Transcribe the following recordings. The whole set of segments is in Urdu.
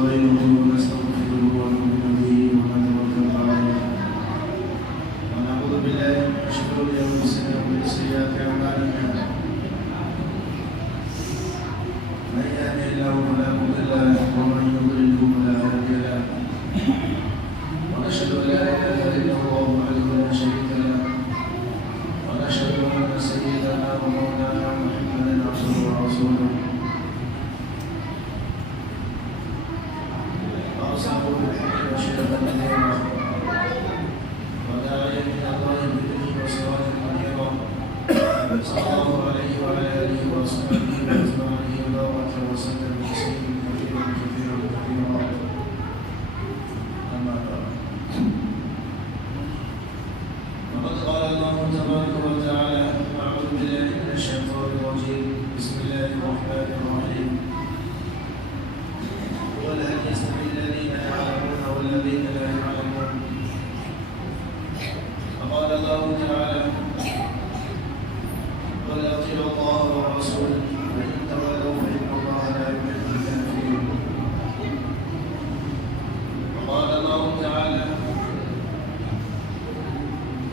ونستعينه ونستغفره ونؤمن به ونتوكل عليه ونعوذ بالله من شرور انفسنا ومن سيئات اعمالنا من يهده الله فلا مضل له ومن يضلل فلا هادي له ونشهد ان لا اله الا الله وحده لا شريك له ونشهد ان سيدنا ومولانا محمدا عبده ورسوله أرسله بالحق بشيرا ونذيرا وداعيا إلى الله بإذنه وسراجا منيرا صلى الله عليه وعلى آله وأصحابه وأتباعه وبارك وسلم تسليما كثيرا كثيرا أما بعد فقد قال الله تبارك وتعالى أعوذ بالله من الشيطان الرجيم بسم الله الرحمن الرحيم قل هل يستوي الذين يعلمون والذين لا يعلمون فقال الله تعالى قل اطيعوا الله ورسوله فإن تولوا فإن الله لا يحب الكافرين وقال الله تعالى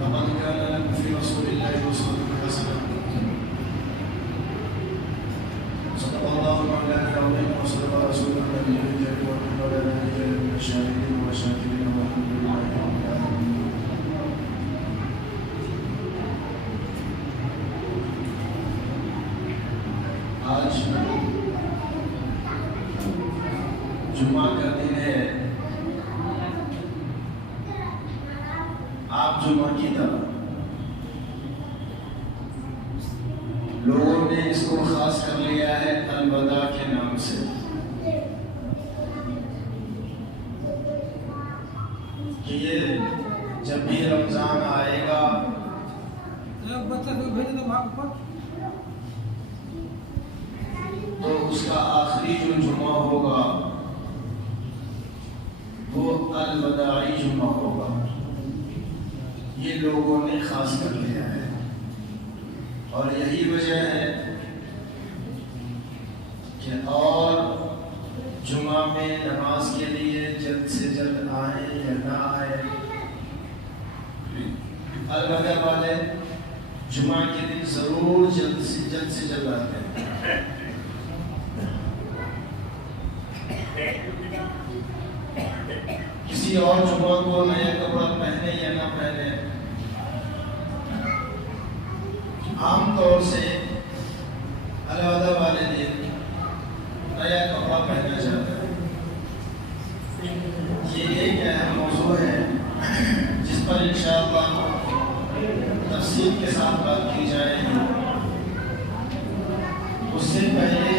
لقد كان لكم في رسول الله أسوة حسنة صدق الله مولانا العظيم وصدق رسوله النبي الكريم ونحن على ذلك من الشاهدين والشاكرين والحمد لله رب العالمين. آج جمعہ کا دن ہے. آپ جمعہ کی طرح لوگوں نے اس کو خاص کر لیا ہے الوداع کے نام سے. کہ یہ جب بھی رمضان آئے گا تو اس کا آخری جو جمعہ ہوگا وہ الوداعی جمعہ ہوگا. یہ لوگوں نے خاص کر لیا ہے اور یہی وجہ ہے کہ اور جمعہ میں نماز کے لیے جلد سے جلد آئیں یا نہ آئیں. الوداع والے جمعہ کے دن ضرور جلد سے جلد آتے ہیں. کسی اور جمعہ کو نیا کپڑا پہنے یا نہ پہنے عام طور سے الوداع والے دن نیا کپڑا پہنا جاتا ہے. یہ ایک اہم موضوع ہے جس پر انشاءاللہ تفصیل کے ساتھ بات کی جائے گی. اس سے پہلے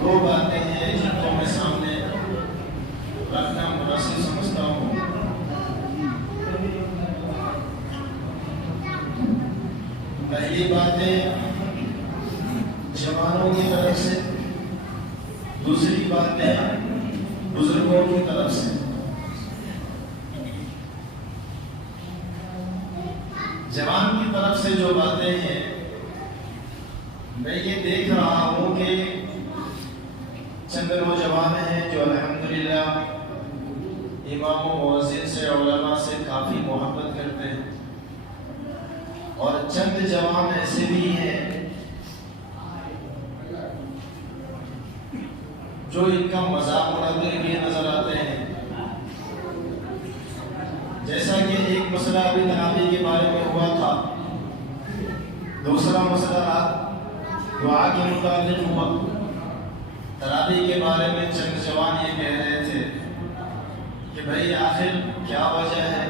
دو باتیں ہیں جن کو میں سامنے رکھنا مناسب سمجھتا ہوں. پہلی باتیں جوانوں کی طرف سے، دوسری باتیں بزرگوں کی طرف سے. جوان کی طرف سے جو باتیں ہیں میں یہ دیکھ رہا ہوں کہ چند نوجوان ہیں جو الحمدللہ امام و مؤذن سے، علماء سے کافی محبت کرتے ہیں اور چند جوان ایسے بھی ہیں جو ان کا مذاق اڑاتے ہوئے نظر آتے ہیں. جیسا کہ ایک مسئلہ ابھی تراویح کے بارے میں ہوا تھا، دوسرا مسئلہ دعا کے متعلق ہوا. تراویح کے بارے میں چند جوان یہ کہہ رہے تھے کہ بھائی آخر کیا وجہ ہے،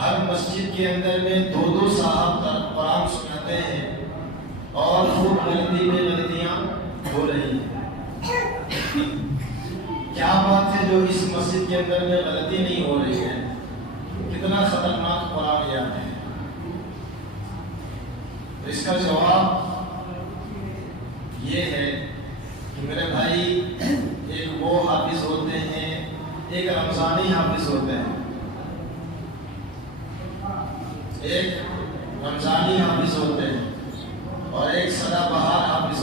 ہر مسجد کے اندر میں دو صاحب قرآن سناتے ہیں اور خوب غلطی میں غلطیاں ہو رہی ہیں. کیا بات ہے جو اس مسجد کے اندر میں غلطی نہیں ہو رہی ہے؟ کتنا خطرناک قرآن یاد ہے. اس کا جواب یہ ہے کہ میرے بھائی ایک وہ حافظ ہوتے ہیں، ایک رمضانی حافظ ہوتے ہیں. ایک رمضانی حافظ ہوتے ہیں اور ایک سدا بہار حافظ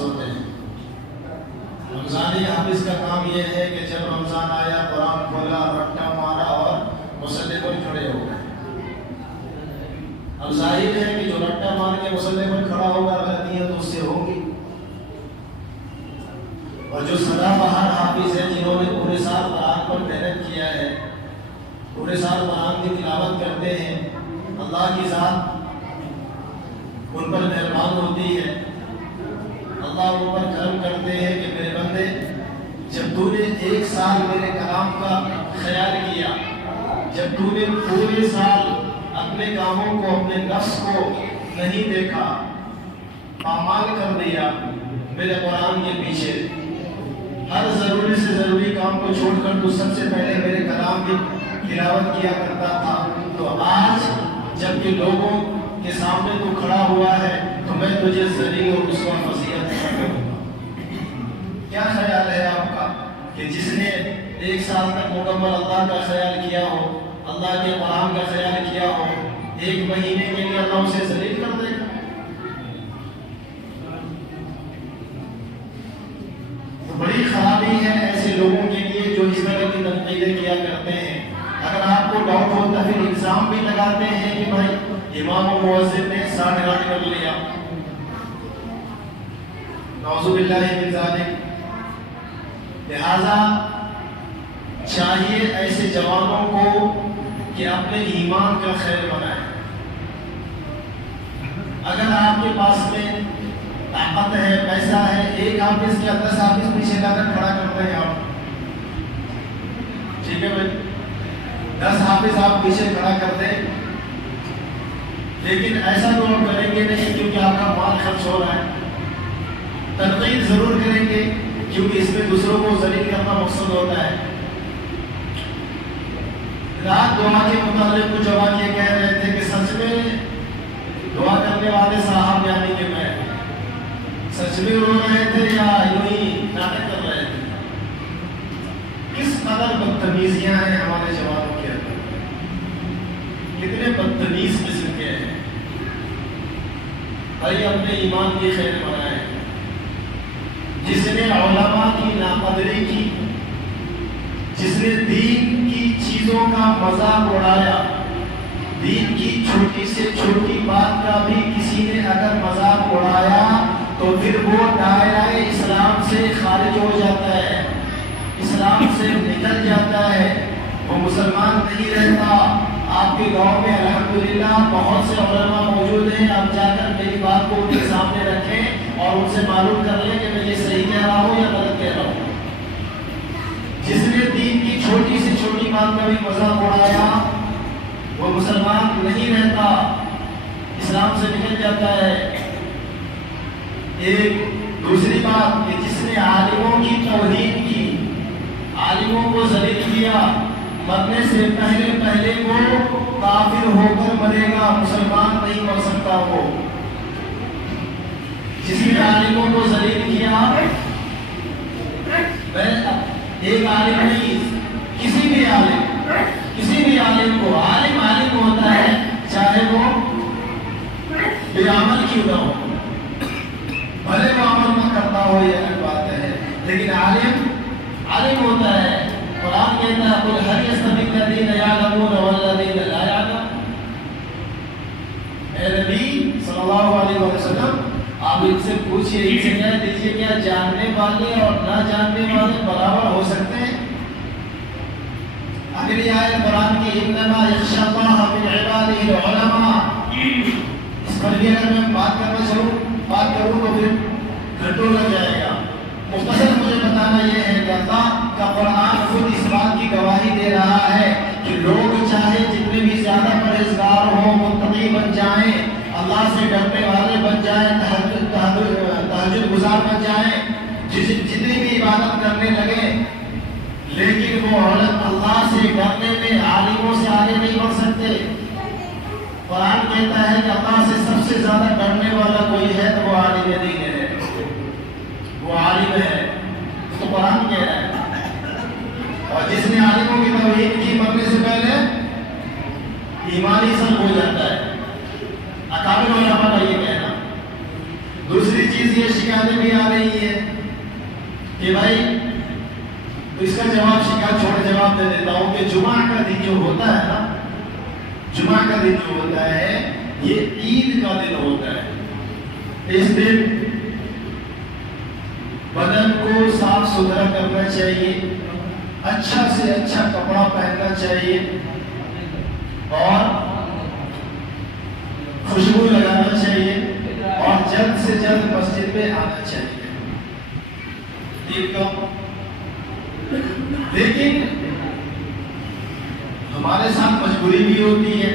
افزانی حافظ کا کام یہ ہے کہ جب رمضان آیا قرآن کھولا رٹا مارا اور مصلی پر کھڑے ہو گئے. اب ظاہر ہے کہ جو رٹا مار کے مصلی پر کھڑا ہوگا غلطیاں تو اس سے ہوگی. اور جو سدا بہار حافظ ہے جنہوں نے پورے سال قرآن پر محنت کیا ہے, پورے سال قرآن کی تلاوت کرتے ہیں, اللہ کی ذات ان پر مہربان ہوتی ہے. اللہ ان پر کرم کرتے ہیں کہ میرے بندے جب تو نے ایک سال میرے کلام کا خیال کیا, جب تو نے پورے سال اپنے کاموں کو اپنے نفس کو نہیں دیکھا, پامال کر دیا میرے قرآن کے پیچھے, ہر ضروری سے ضروری کام کو چھوڑ کر تو سب سے پہلے میرے کلام کی تلاوت کیا کرتا تھا, تو آج جب کہ لوگوں کے سامنے تو کھڑا ہوا ہے تو میں تجھے ذلیل اور رسوا فضیحت کروں گا. کیا خیال ہے آپ کا کہ جس نے ایک سال تک مکمل اللہ کا خیال کیا ہو, اللہ کے قرآن کا خیال کیا ہو, ایک مہینے کے لیے اللہ اسے ذلیل کر دے گا؟ تو بڑی خرابی ہے ایسے لوگوں کے لیے جو اس طرح کی تنقیدیں کیا کرتے ہیں. اگر آپ کو ڈاؤٹ ہوتا ہے پھر الزام بھی لگاتے ہیں کہ بھائی امام و مؤذن نے 60 رات کر لیا. نعوذ باللہ من ذالک. لہذا چاہیے ایسے جوانوں کو کہ اپنے ایمان کا خیر بنائیں. اگر آپ کے پاس میں طاقت ہے, پیسہ ہے, ایک حافظ کیا 10 حافظ پیچھے لا کر کھڑا کرتے ہیں آپ, ٹھیک ہے بھائی, 10 حافظ آپ پیچھے کھڑا کر دیں, لیکن ایسا تو ہم کریں گے نہیں کیونکہ آپ کا مال خرچ ہو رہا ہے. تنقید ضرور کریں گے کیونکہ اس میں دوسروں کو ذلیل کرنا مقصد ہوتا ہے. رات دعا کے متعلق کچھ جوان یہ کہہ رہے تھے کہ سچ میں دعا کرنے والے صاحب یعنی کہ میں سچ میں رو رہے تھے یا یوں ہی ناٹک کر رہے تھے. کس قدر بدتمیزیاں ہیں ہمارے جوانوں کے اندر, کتنے بدتمیز قسم کے ہیں. بھائی اپنے ایمان کی خیر بنائیں. جس نے علماء کی ناقدری کی, جس نے دین کی چیزوں کا مذاق اڑایا, دین کی چھوٹی سے چھوٹی بات کا بھی کسی نے اگر مذاق اڑایا تو پھر وہ دائرہ اسلام سے خارج ہو جاتا ہے, اسلام سے نکل جاتا ہے, وہ مسلمان نہیں رہتا. آپ کے گاؤں میں الحمدللہ بہت سے علماء موجود ہیں, آپ جا کر میری بات کو ان کے سامنے رکھیں اور ان سے معلوم کر لیں کہ میں یہ صحیح کہہ رہا ہوں یا غلط کہہ رہا ہوں. جس نے دین کی چھوٹی سے چھوٹی بات کا بھی مذاق اڑایا وہ مسلمان نہیں رہتا, اسلام سے نکل جاتا ہے. ایک دوسری بات کہ جس نے عالموں کی توہین کی, عالموں کو ذلیل کیا, مرنے سے پہلے وہ کافر ہو کر مرے گا, مسلمان نہیں مر سکتا. وہ جس نے عالموں کو ذلیل کیا, ایک عالم نہیں, کسی بھی عالم کو, عالم ہوتا ہے چاہے وہ بے عمل کیوں نہ ہو, بھلے وہ عمل نہ کرتا ہو یہ الگ بات ہے, لیکن عالم ہوتا ہے. قرآن کہتا ہے قل هل يستوي الذين يعلمون والذين لا يعلمون. اے نبی صلی اللہ علیہ وسلم آپ ان سے پوچھئے, ان سے کہہ دیجئے کیا جاننے والے اور نہ جاننے والے برابر ہو سکتے ہیں؟ اگلی آیت قرآن کی انما یخشی اللہ من عباده العلماء, اس پر بھی اگر میں بات کروں تو پھر گھنٹوں لگ جائے گا. مختصر مجھے بتانا یہ ہے کہ اللہ کا قرآن خود اس بات کی گواہی دے رہا ہے کہ لوگ چاہے جتنے بھی زیادہ پرہیزگار ہوں, متقی بن جائیں, اللہ سے ڈرنے والے بن جائیں, تہجد گزار بن جائیں, جتنی بھی عبادت کرنے لگے, لیکن وہ اللہ سے ڈرنے میں عالموں سے آگے نہیں بڑھ سکتے. قرآن کہتا ہے کہ اللہ سے سب سے زیادہ ڈرنے والا کوئی ہے تو وہ عالم دین ہے, وہ عالم ہے. تو قرآن کہہ رہا ہے. اور جس نے عالموں کی توہین کی مرنے سے پہلے ایمانی سلب ہو جاتا ہے. اکابر علماء کا یہ کہنا. دوسری چیز یہ شکایتیں بھی آ رہی ہے کہ بھائی اس کا جواب شکایت چھوڑ جواب دے دیتا ہوں کہ جمعہ کا دن جو ہوتا ہے نا، جمعہ کا دن جو ہوتا ہے یہ عید کا دن ہوتا ہے۔ اس دن بدن کو صاف ستھرا کرنا چاہیے، اچھا سے اچھا کپڑا پہننا چاہیے اور خوشبو لگانا چاہیے اور جلد سے جلد مسجد میں آنا چاہیے۔ لیکن ہمارے ساتھ مجبوری بھی ہوتی ہے،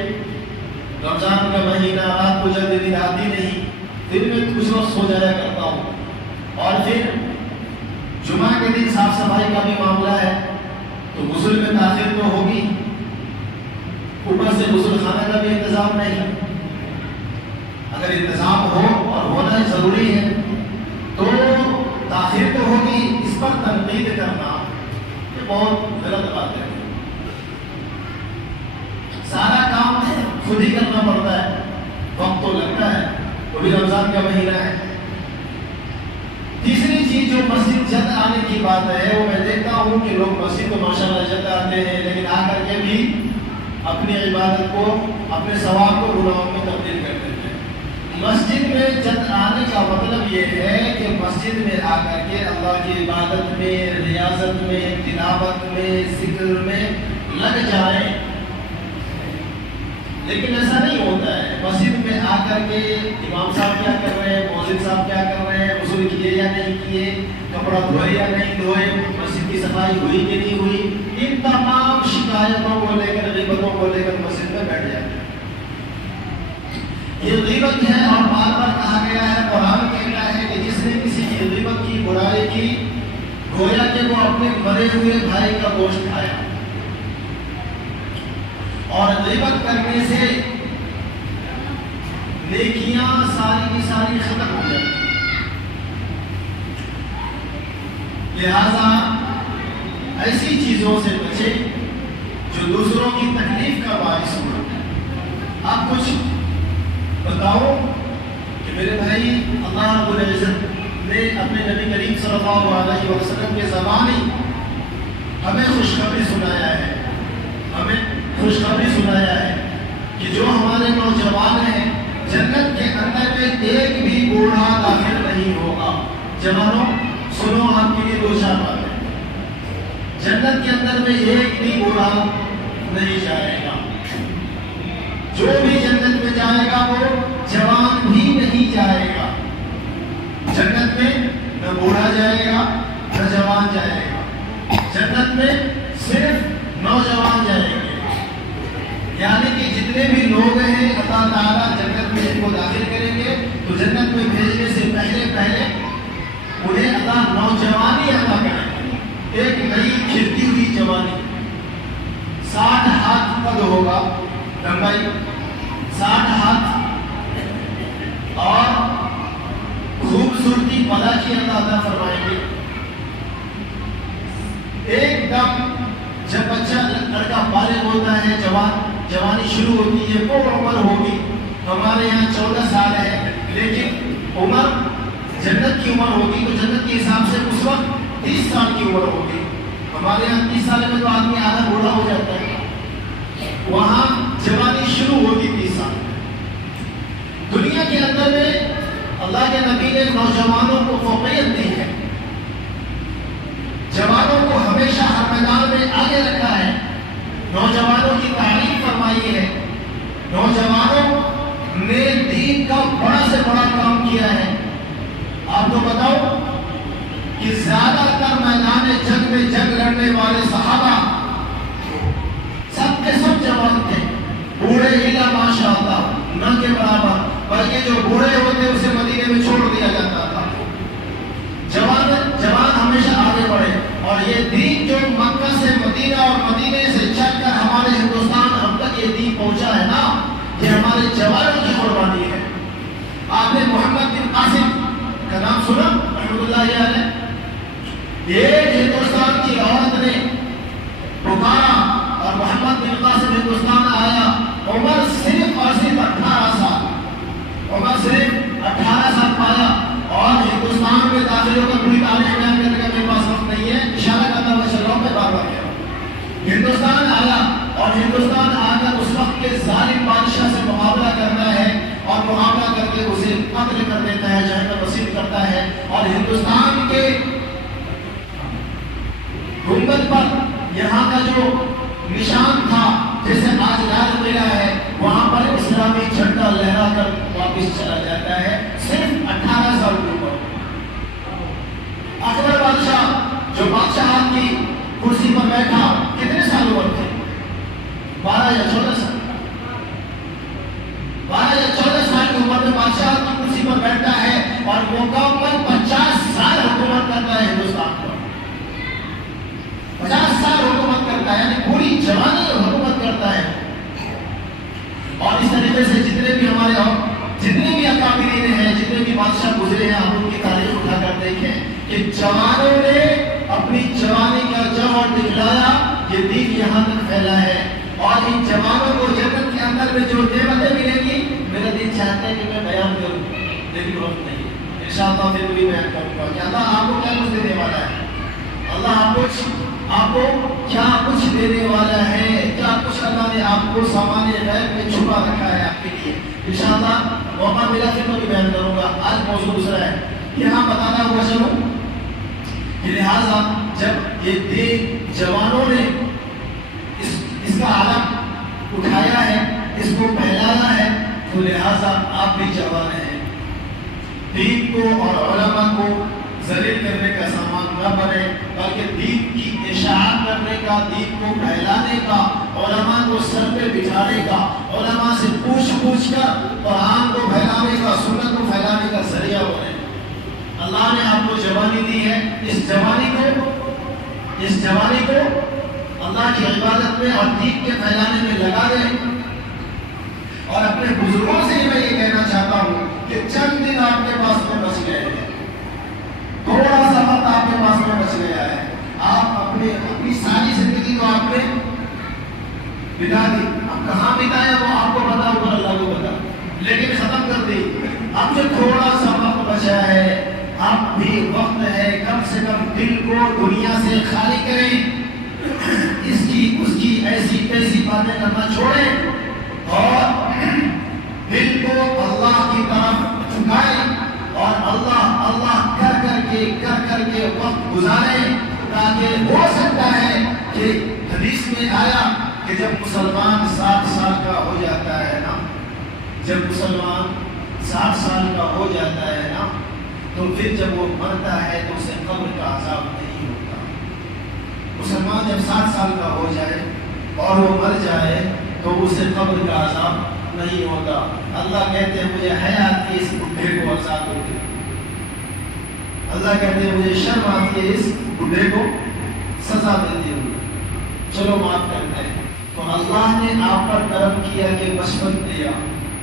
رمضان کا مہینہ، رات کو جلدی نیند آتی نہیں، پھر میں کچھ وقت سو جایا کرتا ہوں، اور پھر جمعہ کے دن صاف صفائی کا بھی معاملہ ہے تو غسل میں تاخیر تو ہوگی، اوپر سے غسل خانہ کا بھی انتظام نہیں۔ اگر انتظام ہو اور ہونا ضروری ہے تو تاخیر تو ہوگی، اس پر تنقید کرنا یہ بہت غلط بات ہے۔ سارا کام خود ہی کرنا پڑتا ہے، وقت تو لگتا ہے، وہ بھی رمضان کا مہینہ ہے۔ تیسری چیز جو مسجد جلد آنے کی بات ہے، وہ میں دیکھتا ہوں کہ لوگ مسجد کو ماشاءاللہ جلد آتے ہیں، لیکن آ کر کے بھی اپنی عبادت کو، اپنے ثواب کو گناہوں میں تبدیل کر دیتے ہیں۔ مسجد میں جلد آنے کا مطلب یہ ہے کہ مسجد میں آ کر کے اللہ کی عبادت میں، ریاضت میں، تلاوت میں، ذکر میں لگ جائیں، لیکن ایسا نہیں ہوتا ہے۔ مسجد میں آ کر کے امام صاحب کیا کر رہے ہیں، مؤذن صاحب کیا کر رہے ہیں، غسل کیے یا نہیں کیے، کپڑا دھوئے یا نہیں دھوئے، مسجد کی صفائی ہوئی کہ نہیں ہوئی، ان تمام شکایتوں کو لے کر، غیبتوں کو لے کر مسجد میں بیٹھ جاتے ہیں۔ یہ غیبت ہے، اور بار بار کہا گیا ہے، قرآن کہتا ہے کہ جس نے کسی کی غیبت کی، برائی کی، گویا کہ وہ اپنے مرے ہوئے بھائی کا گوشت کھایا، اور غیبت کرنے سے نیکیاں ساری کی ساری ختم ہو جاتی ہیں۔ لہذا ایسی چیزوں سے بچیں جو دوسروں کی تکلیف کا باعث ہو۔ آپ کچھ بتاؤ کہ میرے بھائی، اللہ رب العزت نے اپنے نبی کریم صلی اللہ علیہ وسلم کے زبانی ہمیں خوشخبری سنایا ہے، ہمیں خوشخبری سنایا ہے کہ جو ہمارے نوجوان ہیں، جنت کے اندر میں ایک بھی بوڑھا داخل نہیں ہوگا۔ جوانوں سنو، آپ کے لیے دو چار باتیں، جنت کے اندر میں ایک بھی بوڑھا نہیں جائے گا، جو بھی جنت میں جائے گا وہ جوان بھی نہیں جائے گا۔ جنت میں نہ بوڑھا جائے گا نہ جوان جائے گا، جنت میں صرف نوجوان جائیں گے۔ یعنی کہ جتنے بھی لوگ ہیں اللہ تعالیٰ جنت میں ان کو داخل کریں گے تو جنت میں بھیجنے سے پہلے انہیں اللہ نوجوانی عطا کریں گے، ایک نئی کھلتی ہوئی جوانی۔ 60 ہاتھ قد ہوگا، لمبائی 60 ہاتھ، اور خوبصورتی بلا کی اللہ عطا فرمائیں گے۔ ایک دم جب بچہ لڑکا بالغ ہوتا ہے، جوانی شروع ہوتی ہے، وہ عمر ہوگی، ہمارے یہاں 14 سال ہے، لیکن عمر جنت کی عمر ہوگی تو جنت کے حساب سے اس وقت 30 سال کی عمر ہوگی۔ ہمارے یہاں 30 سال میں تو آدمی آدھا بوڑھا ہو جاتا ہے، وہاں جوانی شروع ہوگی 30 سال۔ دنیا کے اندر میں اللہ کے نبی نے نوجوانوں کو فوقیت دی ہے، جوانوں کو ہمیشہ ہر میدان میں آگے رکھا ہے، نوجوانوں کی تعریف فرمائی ہے، نوجوانوں نے دین کا بڑا سے بڑا کام کیا ہے۔ آپ کو بتاؤ کہ زیادہ تر میدان جنگ میں جنگ لڑنے والے صحابہ سب کے سب جوان تھے، بوڑھے الا ماشاء اللہ نہ کے برابر، بلکہ جو بوڑھے ہوتے اسے مدینے میں چھوڑ دیا جاتا تھا۔ جوان ہمیشہ آگے بڑھے، اور یہ دین جو مکہ سے مدینہ اور مدینے سے چل کر ہمارے ہندوستان ہم تک یہ دین پہنچا ہے نا، یہ ہمارے جوانوں کی قربانی ہے۔ آپ نے محمد بن قاسم کا نام سنا رحمۃ اللہ علیہ؟ ایک ہندوستان کی عورت نے پکارا اور محمد بن قاسم ہندوستان آیا، عمر صرف اور صرف 18 سال، عمر صرف 18 سال پایا، اور ہندوستان میں داخل ہو کر پوری تاریخ بیان کرنے کا میرے پاس اور ہندوستان آ کر اس وقت کے ظالم بادشاہ سے مقابلہ کرتا ہے اور مقابلہ کر کے اسے قتل کر دیتا ہے، جہنم نصیب کرتا ہے. اور ہندوستان کے گنبد پر یہاں کا جو نشان تھا جیسے آج لال قلعہ ہے، وہاں پر اسلامی جھنڈا لہرا کر واپس چلا جاتا ہے صرف 18 سال کے اوپر. اکبر بادشاہ جو بادشاہت کی کرسی پر بیٹھا کتنے سال عمر تھے؟ 12 یا 14 سال. 12 یا 14 سال کی عمر میں بادشاہت کی کرسی پر بیٹھتا ہے اور مکمل 50 سال حکومت کرتا ہے ہندوستان پر. 50 سال حکومت کرتا ہے، یعنی پوری جوانی حکومت کرتا ہے. اور اس طریقے سے جتنے بھی ہمارے اور جتنے بھی اکابرین ہیں، جتنے بھی بادشاہ گزرے ہیں، آپ ان کی تاریخ اٹھا کر دیکھیں کہ جوانوں نے اپنی جوانی کا جوہر دکھلایا، یہ دین یہاں تک پھیلا ہے. اور ان جوانوں کو جنت کے اندر میں جو نعمتیں ملیں گی، میرا دل چاہتا ہے کہ میں بیان کروں، لیکن وقت نہیں. انشاءاللہ پھر بھی بیان کروں گا کہ اللہ آپ کو کیا کچھ دینے والا ہے. اللہ آپ کو کیا کچھ دینے والا ہے، کیا کچھ اللہ نے آپ کو سامان غیب میں چھپا رکھا ہے آپ کے لیے. انشاءاللہ موقع ملا پھر میں بھی بیان کروں گا. آج موضوع دوسرا ہے، یہاں بتانا ہوا چلوں کہ لہٰذا جب یہ دین جوانوں نے اس کا عالم اٹھایا ہے، اس کو پھیلایا ہے، تو لہٰذا آپ بھی جوان ہیں. دین کو اور علماء کو ذلیل کرنے کا سامان نہ بنے، بلکہ دین کی اشاعت کرنے کا، دین کو پھیلانے کا، علماء کو سر پہ بٹھانے کا، علماء سے پوچھ کر قرآن کو پھیلانے کا، سنت کو پھیلانے کا ذریعہ بنے. اللہ نے آپ کو جوانی دی ہے، اس جوانی کو اللہ کی عبادت میں اور دین کے پھیلانے میں لگا دیں. اور اپنے بزرگوں سے میں یہ کہنا چاہتا ہوں کہ چند دن آپ کے پاس میں بچ گئے ہیں، تھوڑا سا وقت آپ کے پاس میں بچ گیا ہے. آپ اپنی ساری زندگی کو آپ نے بتا دی، اب کہاں بتایا وہ آپ کو پتا ہوگا، اللہ کو پتا، لیکن ختم کر دی. اب جو تھوڑا سا وقت بچا ہے، اب بھی وقت ہے، کم سے کم دل کو دنیا سے خالی کریں، اس کی ایسی تیسی باتیں کرنا چھوڑیں اور دل کو اللہ کی طرف جھکائیں اور اللہ کر کے وقت گزاریں. تاکہ ہو سکتا ہے کہ حدیث میں آیا کہ جب مسلمان 60 سال کا ہو جاتا ہے نا، جب مسلمان 60 سال کا ہو جاتا ہے نا، تو پھر جب وہ مرتا ہے تو اسے قبر کا عذاب نہیں ہوتا. مسلمان جب 60 سال کا ہو جائے اور وہ مر جائے تو اسے قبر کا عذاب نہیں ہوتا. اللہ کہتے ہیں مجھے حیات کی اس بڈھے کو عذاب ہوتی، اللہ کہتے ہیں مجھے شرم آتی ہے اس بڈھے کو سزا دیتی ہوں، چلو معاف کرتے ہیں. تو اللہ نے آپ پر کرم کیا کہ بچپن دیا،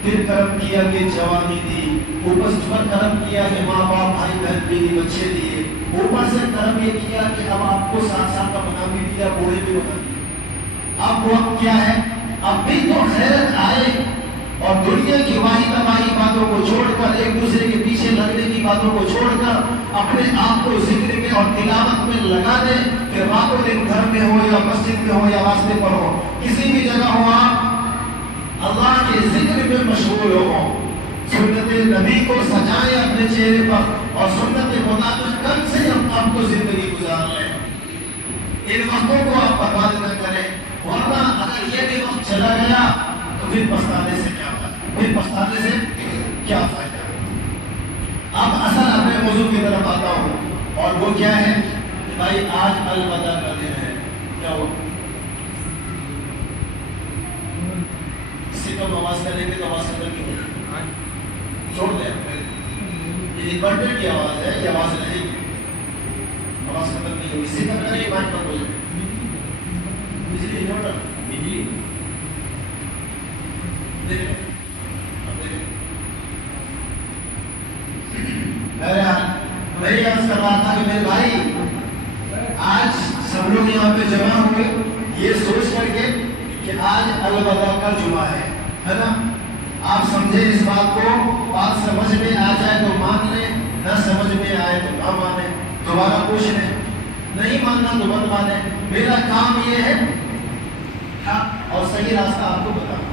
پھر کرم کیا کہ جوانی دی، اوپر پر کرم کیا کہ ماں باپ بھائی بہن بیوی بچے دیے، اوپر سے کرم یہ کیا کہ اب آپ کو 7 سال کا بنا بھی دیا، بوڑھے بھی بنا دیا. اب وقت کیا ہے، اب بھی تو خیرت آئے اور دنیا کی واہی تباہی باتوں کو چھوڑ کر، ایک دوسرے کے پیچھے لگنے کی باتوں کو چھوڑ کر اپنے آپ کو ذکر میں اور تلاوت میں لگا دیں کہ راتوں دن گھر میں ہو یا مسجد میں ہو یا راستے پر ہو، کسی بھی جگہ ہو، آپ اللہ کے ذکر میں مشغول ہو. سنت نبی کو سجائیں اپنے چہرے پر اور سنت کے مطابق کم سے کم آپ کو زندگی گزار لیں. ان وقتوں کو آپ برباد نہ کریں، ورنہ اگر یہ بھی وقت چلا گیا تو پھر پچھتانے سے کیا فائدہ. اب اصل اپنے موضوع کی طرف آتا ہوں اور وہ کیا ہے کہ بھائی آج الوداع کا دن ہے. کیا ہو اس سے کم آواز کریں گے تو آواز ختم کی ہوگی، چھوڑ دیں. یہ انورٹر کی آواز ہے، یہ آواز نہیں، آواز ختم نہیں ہوگی. اس سے کم کریں بات بند ہو جائے. بجلی انورٹر بجلی دیکھیں میں یہ عرض کر رہا تھا کہ میرے بھائی آج سب لوگ یہاں پہ جمع ہوئے یہ سوچ کر کے کہ آج الوداع کا جمعہ ہے نا. آپ سمجھے اس بات کو، بات سمجھ میں آ جائے تو مان لیں، نہ سمجھ میں آئے تو نہ مانیں، دوبارہ پوچھ لیں، نہیں ماننا تو مت مانیں. میرا کام یہ ہے اور صحیح راستہ آپ کو بتاؤں.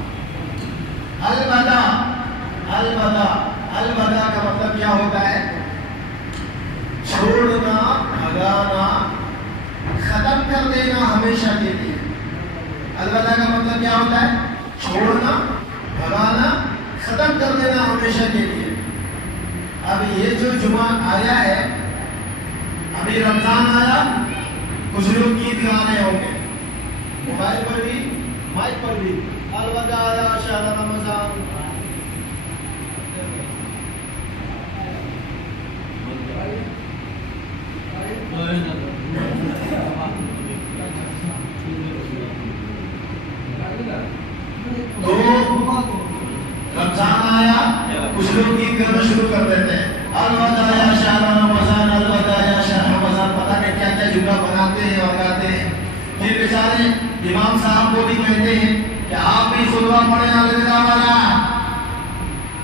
الوداع الوداع الوداع کا مطلب کیا ہوتا ہے؟ چھوڑنا، بھگانا، ختم کر دینا ہمیشہ کے لیے. الوداع کا مطلب کیا ہوتا ہے؟ چھوڑنا، بھگانا، ختم کر دینا ہمیشہ کے لیے. اب یہ جو جمعہ آیا ہے، ابھی رمضان آیا، کچھ لوگ گیت گا رہے ہوں گے موبائل پر بھی، مائک پر بھی، الوداع یا شہر رمضان. تو رمضان آیا، کچھ لوگ گیت گانا شروع کر دیتے ہیں، الوداع یا شہر رمضان، الوداع یا شہر رمضان. پتہ نہیں کیا کیا جملہ بناتے ہیں اور گاتے ہیں. پھر بیچارے امام صاحب کو بھی کہتے ہیں کہ آپ بھی خطبہ پڑھیں الوداع والا.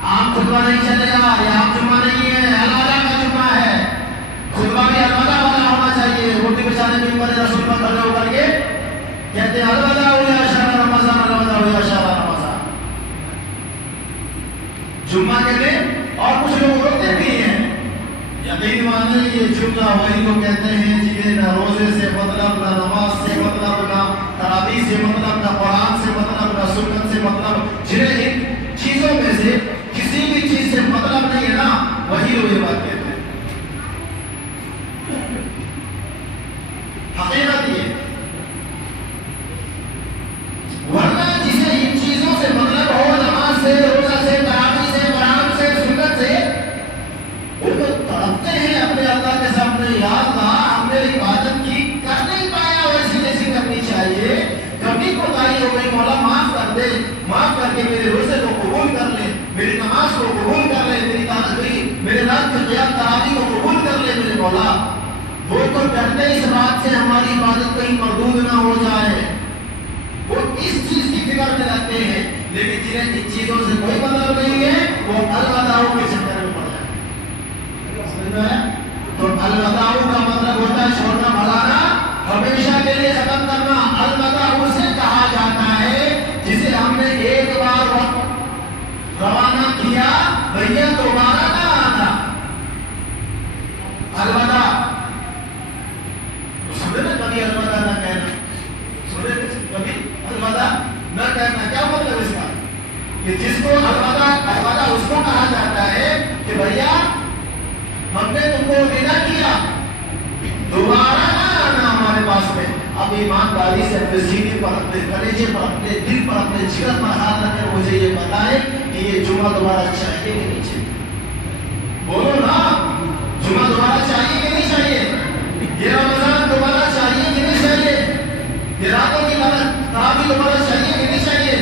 آپ خطبہ نہیں چلے گا، یہ آپ جمعہ نہیں ہے، الوداع کا جمعہ ہے. خطبہ بھی الوداع والا ہونا چاہیے. وہ بھی بیچارے ممبر رسول پر کھڑے ہو کر کے کہتے ہیں الوداع یا شہر رمضان، الوداع یا شہر رمضان. جمعہ کہتے ہیں اور کچھ لوگ روتے بھی ہیں. یقین مانے یہ جملہ وہی لوگ کہتے ہیں جنہیں نہ روزے سے مطلب، نہ نماز سے مطلب، نہ تراویح سے مطلب، نہ قرآن سے مطلب، نہ سنت سے مطلب. جنہیں ان چیزوں میں سے کسی بھی چیز سے مطلب نہیں ہے نا، وہی لوگ یہ بات کہتے ہیں. حقیقت یہ ورنہ جسے ان چیزوں سے مطلب ہو، نماز سے، روزہ سے، تراویح سے، قرآن سے، سنت سے، وہ تو تڑپتے ہیں اپنے اللہ کے سامنے، یا اللہ ہم نے عبادت کی، کر نہیں پایا ویسی جیسی کرنی چاہیے، کبھی کوتاہی ہو گئی، مولا معاف کر دے، معاف کر کے میرے روزے کو قبول کر لے، میری نماز کو قبول کر لے، میری میرے رات کے قیام تراویح کو قبول کر لے میرے مولا. وہ تو ڈرتے اس بات سے ہماری عبادت کہیں مردود نہ ہو جائے، وہ اس چیز کی فکر میں رکھتے ہیں. لیکن جنہیں ان چیزوں سے کوئی مطلب نہیں ہے، وہ الوداع کے چکر میں پڑ جاتے ہیں. سمجھ میں آیا؟ تو الوداع کا مطلب ہوتا ہے چھوڑنا، بھگانا، ہمیشہ کے لیے ختم کرنا. الوداع اسے کہا جاتا ہے جسے ہم نے ایک بار روانہ کیا، بھیا دوبارہ نہ آنا. الوداع سمجھے نا؟ کبھی الوداع نہ کہنا، سمجھے کبھی الوداع نہ کہنا. کیا مطلب اس کا؟ کہ جس کو الوداع اس کو کہا جاتا ہے کہ بھیا ہم نے تم کو ودا کیا، دوبارہ نہ آنا ہمارے پاس میں. اب ایمانداری سے اپنے سینے پر، اپنے کلیجے پر، اپنے دل پر، اپنے جگر پر ہاتھ رکھ کر مجھے یہ بتائے کہ یہ جمعہ دوبارہ چاہیے کہ نہیں چاہیے. بولو نا، جمعہ دوبارہ چاہیے کہ نہیں چاہیے؟ یہ رمضان دوبارہ چاہیے کہ نہیں چاہیے؟ یہ راتوں کی تراویح دوبارہ چاہیے کہ نہیں چاہیے؟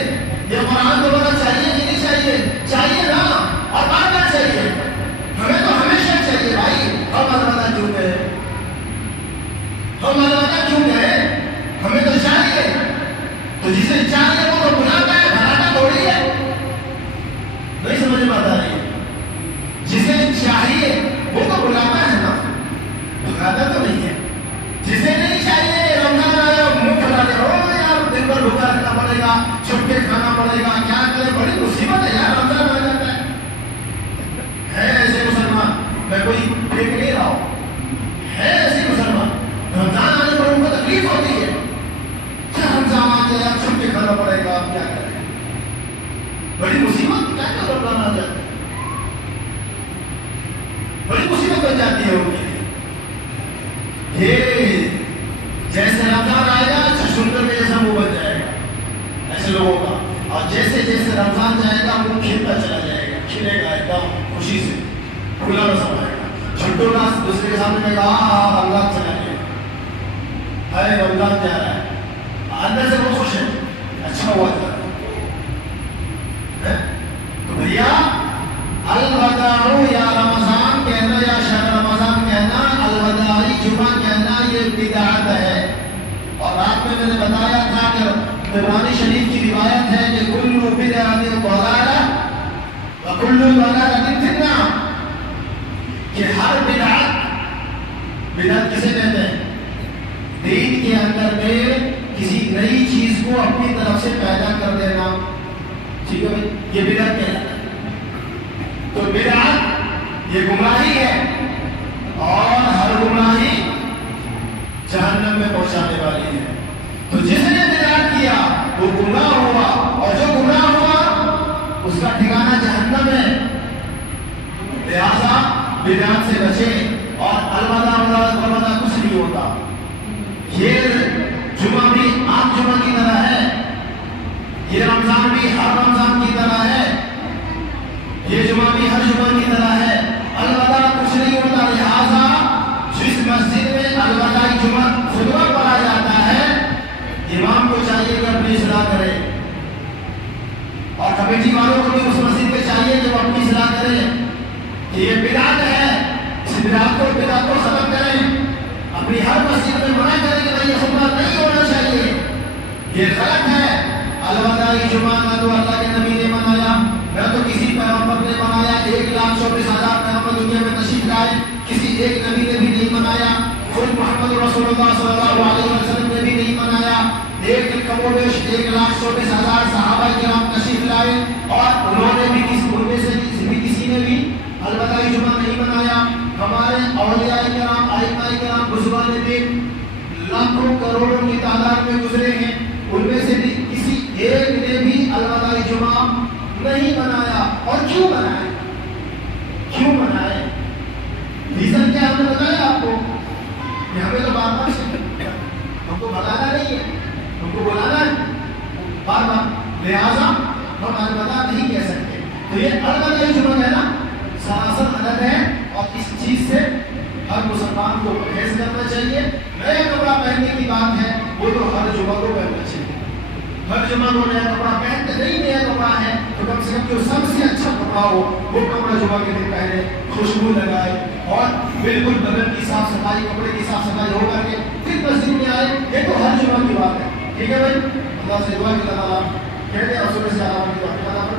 یہ قرآن دوبارہ چاہیے کہ نہیں چاہیے؟ چاہیے نا. اور بات کیا چاہیے؟ ہمیں تو ہمیشہ چاہیے بھائی. ہم الوداع کیوں گئے؟ ہم الوداع کیوں گئے؟ ہمیں تو چاہیے. تو جسے چاہیے وہ تو بلاتا ہے، بھلاتا تھوڑی ہے. نہیں سمجھ میں آتا ہے؟ جسے چاہیے وہ تو بلاتا ہے نا، بھلاتا تو نہیں ہے. جسے نہیں چاہیے، رمضان آیا منہ کھلا دے، او یار دن بھر بھوکا رکھنا پڑے گا، چھپ کے کھانا پڑے گا، کیا کرے، بڑی مصیبت ہے یار. رمضان آ جاتا ہے ایسے مسلمان، میں کوئی دیکھ نہیں رہا ہوں، ہے ایسے مسلمان رمضان آنے پر ان کو تکلیف ہوتی ہے. کیا رمضان آ گیا، چھپ کے کھانا پڑے گا، آپ کیا کریں؟ بڑی مصیبت. کیا کیا رمضان آ جاتا ہے، بڑی مصیبت بن جاتی ہے ان کے لیے. جیسے رمضان آئے گا چھشنکر کے جیسا منہ بن جائے گا ایسے لوگوں کا. اور جیسے جیسے رمضان جائے گا وہ کھلتا چلا جائے گا، کھلے گا ایک دم خوشی سے، کھلا رسم آئے گا. چھٹو کا دوسرے کے سامنے میں کہا رمضان چلا گیا، ارے رمضان جا رہا ہے، اندر سے بہت خوش ہے، اچھا ہوا جا رہا ہے. تو بھیا الوداع یا رمضان کہنا یا شہر رمضان کہنا، الوداعی جمعہ کہنا، یہ بدعت ہے. اور رات میں نے بتایا تھا کہ قرآن شریف کی روایت ہے کہ کل بدعت ضلالہ وکل ضلالۃ فی النار، کہ ہر بدعت کسے کہتے ہیں؟ دین کے اندر میں کسی نئی چیز کو اپنی طرف سے پیدا کر دینا، ٹھیک ہے بھائی، یہ بدعت کہلاتا ہے۔ تو بدعت یہ گمراہی ہے، اور ہر گمراہی جہنم میں پہنچانے والی ہے۔ تو جس نے بدعت کیا وہ گمراہ ہوا، اور جو گمراہ ہوا اس کا ٹھکانہ جہنم ہے۔ لہذا بدعت سے بچیں، اور الوداع کچھ نہیں ہوتا۔ یہ جمعہ بھی عام جمعہ کی طرح ہے، یہ رمضان بھی ہر رمضان کی طرح ہے، یہ جمعہ بھی ہر جمعہ کی طرح ہے، الوداع کچھ نہیں ہوتا۔ لہذا جس مسجد میں الوداعی جمعہ خطبہ پڑھا جاتا ہے، امام کو چاہیے کہ اپنی اصلاح کرے، اور کمیٹی والوں کو بھی اس مسجد میں چاہیے کہ وہ اپنی اصلاح کرے کہ یہ بدعت ہے، اس بدعت کو ختم کریں، اپنی ہر مسجد میں منع کریں کہ یہ خطبہ نہیں ہونا چاہیے، یہ غلط ہے۔ الوداعی جمعہ نہ تو اللہ کے نبی نے منایا، نہ تو کسی پیغمبر نے منایا۔ 1,24,000 پیغمبر دنیا میں تشریف لائے، کسی ایک نبی نے بھی نہیں منایا، خود محمد رسول اللہ صلی اللہ علیہ وسلم نے بھی نہیں منایا۔ ایک کم و بیش 1,24,000 صحابہ کرام تشریف لائے، اور انہوں نے بھی ان میں سے کسی نے بھی الوداعی جمعہ نہیں منایا۔ ہمارے اولیاء کرام، ائمہ کرام، بزرگان دین لاکھوں کروڑوں کی تعداد میں گزرے ہیں، ان میں سے بھی کسی ایک نے بھی الوداعی جمعہ نہیں منایا۔ اور کیوں منائے؟ کیوں منائے؟ ریزن کیا ہم نے بتایا آپ کو کہ ہمیں تو بار بار سے ہم کو بتانا نہیں ہے، ہم کو بلانا ہے بار بار، لہٰذا ہم الوداع نہیں کہہ سکتے۔ تو یہ الوداعی جمعہ ہے نا، سراسر غلط ہے، اور اس چیز سے ہر مسلمان کو پرہیز کرنا چاہیے۔ نیا کپڑا پہننے کی بات ہے، وہ تو ہر جمعہ کو پہننا چاہیے، ہر جمعہ کو نیا کپڑا پہنتے نہیں، نیا کپڑا ہے تو کم سے کم جو سب سے اچھا کپڑا ہو وہ کپڑا جمعہ کے دن پہنے، خوشبو لگائے، اور بالکل بدن کی صاف صفائی، کپڑے کی صاف صفائی ہو کر کے پھر مسجد میں آئے۔ یہ تو ہر جمعہ کی بات ہے، ٹھیک ہے بھائی؟ اللہ سے دعا کہ اللہ تعالیٰ کہتے ہیں رسول سے